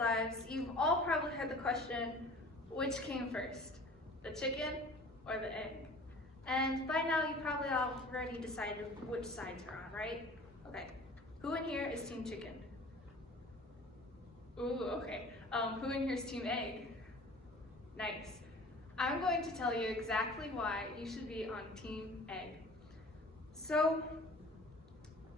lives, you've all probably heard the question, which came first, the chicken or the egg? And by now you probably already decided which sides you're on, right? Okay, who in here is team chicken? Ooh, okay. Who in here is team egg? Nice. I'm going to tell you exactly why you should be on team egg. So,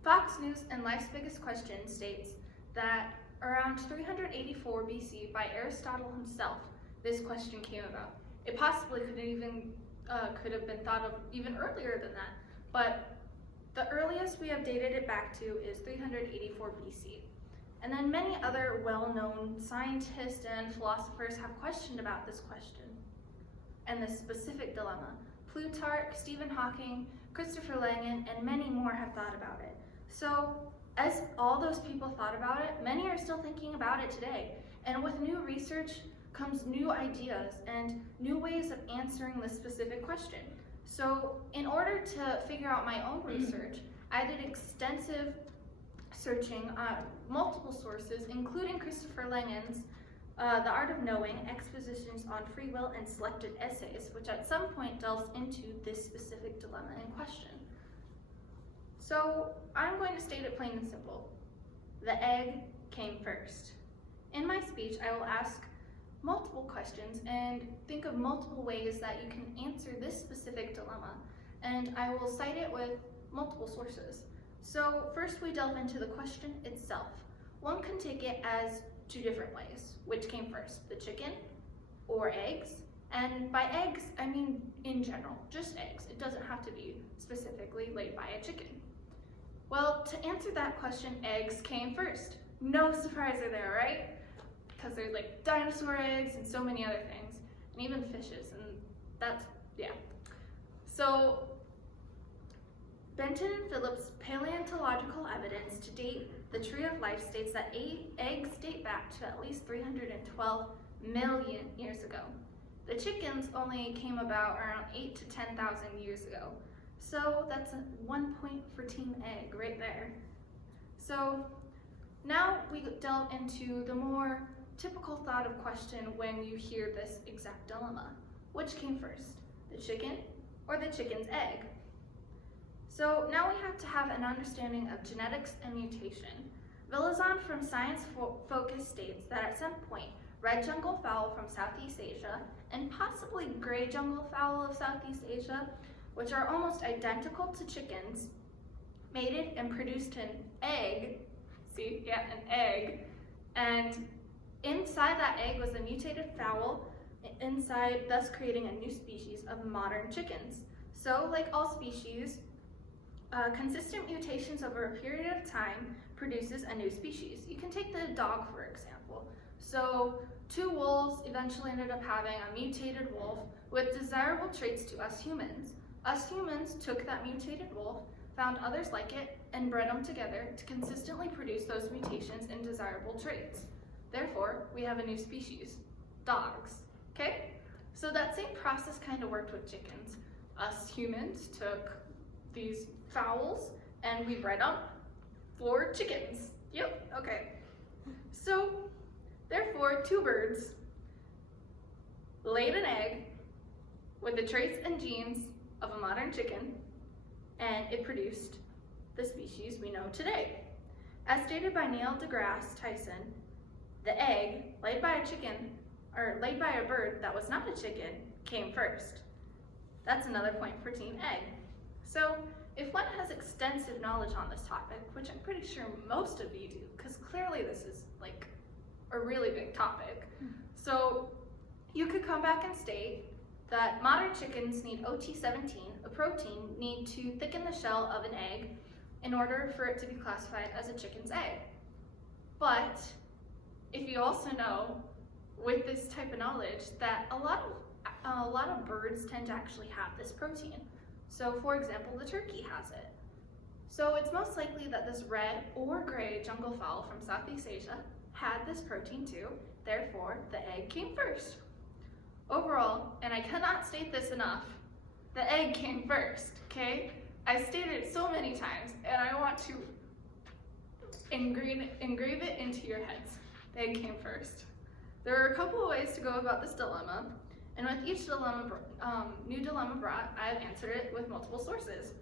Fox News and Life's Biggest Question states that around 384 BC, by Aristotle himself, this question came about. It possibly could have been thought of even earlier than that, but the earliest we have dated it back to is 384 BC. And then many other well-known scientists and philosophers have questioned about this question and this specific dilemma. Plutarch, Stephen Hawking, Christopher Langan, and many more have thought about it. So, as all those people thought about it, many are still thinking about it today. And with new research comes new ideas and new ways of answering this specific question. So, in order to figure out my own research, I did extensive searching on multiple sources, including Christopher Langan's The Art of Knowing, Expositions on Free Will and Selected Essays, which at some point delves into this specific dilemma in question. So I'm going to state it plain and simple. The egg came first. In my speech, I will ask multiple questions and think of multiple ways that you can answer this specific dilemma, and I will cite it with multiple sources. So first we delve into the question itself. One can take it as two different ways. Which came first, the chicken or eggs? And by eggs, I mean in general, just eggs. It doesn't have to be specifically laid by a chicken. Well, to answer that question, eggs came first. No surprise there, right? Because there's like dinosaur eggs and so many other things, and even fishes, and that's, yeah. So, Benton and Phillips' paleontological evidence to date the Tree of Life states that eggs date back to at least 312 million years ago. The chickens only came about around 8 to 10,000 years ago. So that's 1 point for Team Egg right there. So now we delve into the more typical thought of question when you hear this exact dilemma. Which came first, the chicken or the chicken's egg? So now we have to have an understanding of genetics and mutation. Villazon from Science Focus states that at some point, red jungle fowl from Southeast Asia and possibly gray jungle fowl of Southeast Asia, which are almost identical to chickens, mated and produced an egg, see, yeah, an egg, and inside that egg was a mutated fowl inside, thus creating a new species of modern chickens. So, like all species, consistent mutations over a period of time produces a new species. You can take the dog, for example. So, two wolves eventually ended up having a mutated wolf with desirable traits to us humans. Us humans took that mutated wolf, found others like it, and bred them together to consistently produce those mutations and desirable traits. Therefore, we have a new species, dogs, okay? So that same process kind of worked with chickens. Us humans took these fowls and we bred them for chickens. Yep, okay. So, therefore, two birds laid an egg with the traits and genes of a modern chicken, and it produced the species we know today. As stated by Neil deGrasse Tyson, the egg laid by a chicken, or laid by a bird that was not a chicken, came first. That's another point for Team Egg. So, if one has extensive knowledge on this topic, which I'm pretty sure most of you do, because clearly this is like a really big topic, so you could come back and state that modern chickens need OT17, a protein, need to thicken the shell of an egg in order for it to be classified as a chicken's egg. But if you also know, with this type of knowledge, that a lot of birds tend to actually have this protein. So for example, the turkey has it. So it's most likely that this red or gray jungle fowl from Southeast Asia had this protein too, therefore the egg came first. Overall, and I cannot state this enough, the egg came first, okay? I stated it so many times, and I want to engrave it into your heads. the egg came first. There are a couple of ways to go about this dilemma, and with each new dilemma brought, I have answered it with multiple sources.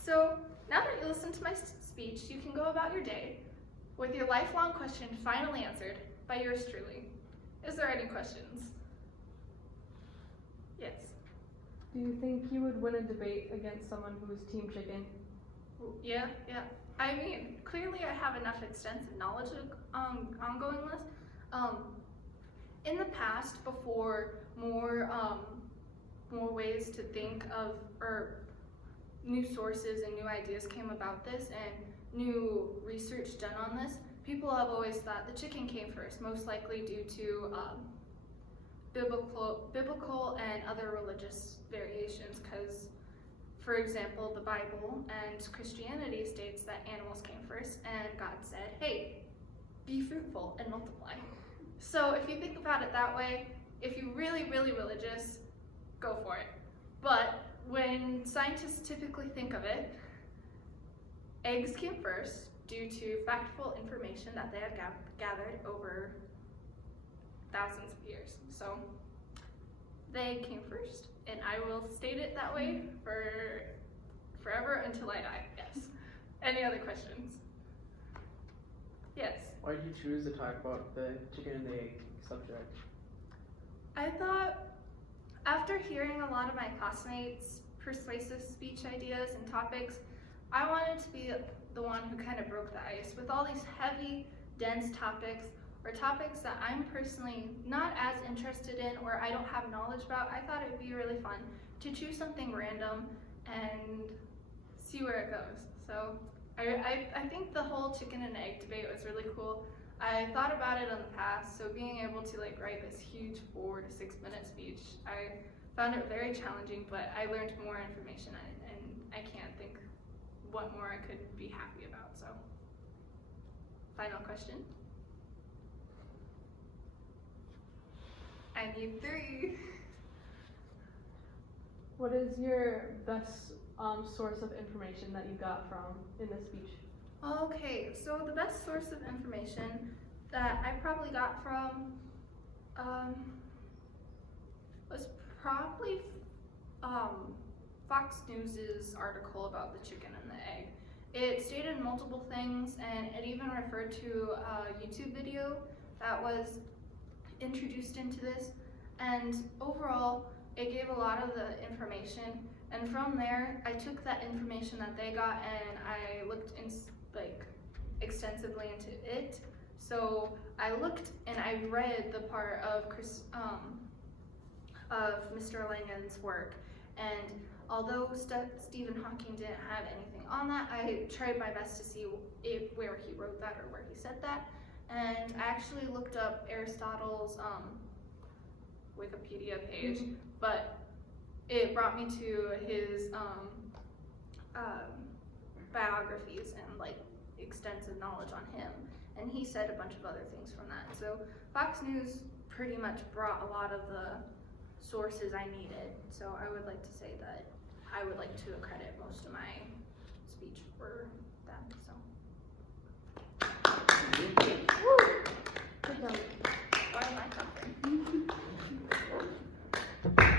So now that you listened to my speech, you can go about your day with your lifelong question finally answered by yours truly. Is there any questions? Yes. Do you think you would win a debate against someone who is Team Chicken? Yeah. I mean, clearly I have enough extensive knowledge on going this. In the past, before more ways to think of, or new sources and new ideas came about this and new research done on this, people have always thought the chicken came first, most likely due to biblical and other religious variations, because, for example, the Bible and Christianity states that animals came first, and God said, hey, be fruitful and multiply. So if you think about it that way, if you're really, really religious, go for it. But when scientists typically think of it, eggs came first due to factual information that they have gathered over thousands of years. So they came first, and I will state it that way for forever until I die, yes. Any other questions? Yes. Why did you choose to talk about the chicken and the egg subject? I thought, after hearing a lot of my classmates' persuasive speech ideas and topics, I wanted to be the one who kind of broke the ice with all these heavy, dense topics, or topics that I'm personally not as interested in or I don't have knowledge about. I thought it would be really fun to choose something random and see where it goes. So I think the whole chicken and egg debate was really cool. I thought about it in the past, so being able to write this huge 4 to 6 minute speech, I found it very challenging, but I learned more information and I can't think what more I could be happy about. So, final question. I need 3. What is your best source of information that you got from in this speech? Okay, so the best source of information that I probably got from was probably Fox News's article about the chicken and the egg. It stated multiple things, and it even referred to a YouTube video that was introduced into this, and overall it gave a lot of the information, and from there I took that information that they got and I looked extensively into it. So I looked and I read the part of Mr. Langen's work, and although Stephen Hawking didn't have anything on that, I tried my best to see where he wrote that or where he said that. And I actually looked up Aristotle's Wikipedia page, but it brought me to his biographies and extensive knowledge on him. And he said a bunch of other things from that. So Fox News pretty much brought a lot of the sources I needed. So I would like to say that I would like to accredit most of my speech for them. So. Good job. Why am I suffering?